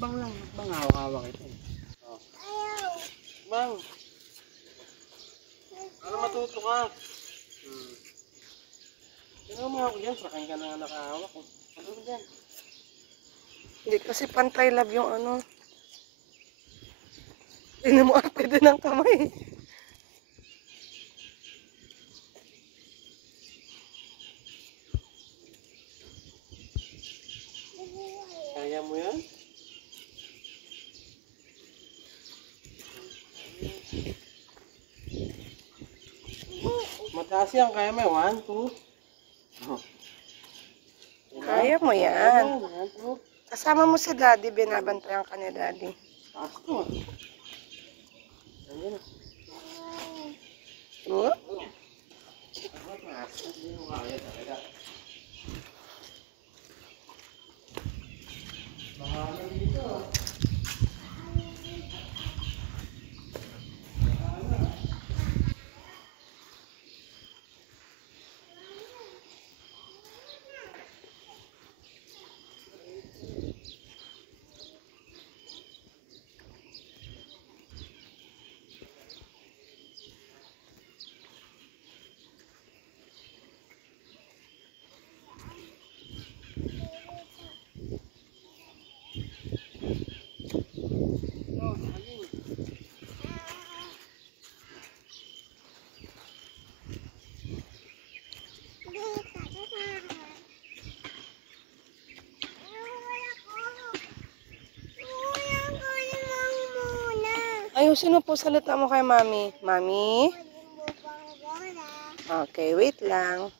Mukbang lang, mukbang. Hawak-hawak ito. Oh. Ayaw. Bang. Ano matuto ka? Ano mo ako dyan? Sakain ka na nakahawak. Ano mo dyan? Hindi kasi pantay love yung ano. Hindi mo pwede ng kamay. Kaya mo yan? Mataas yan. Kaya mo yan. 1, 2. Oh. Kaya mo yan. Kasama mo si daddy, binabantayan ka ni daddy. Taas to. Ayan na. Oh? Ayusin mo po salita mo kay mami. Mami? Okay, wait lang.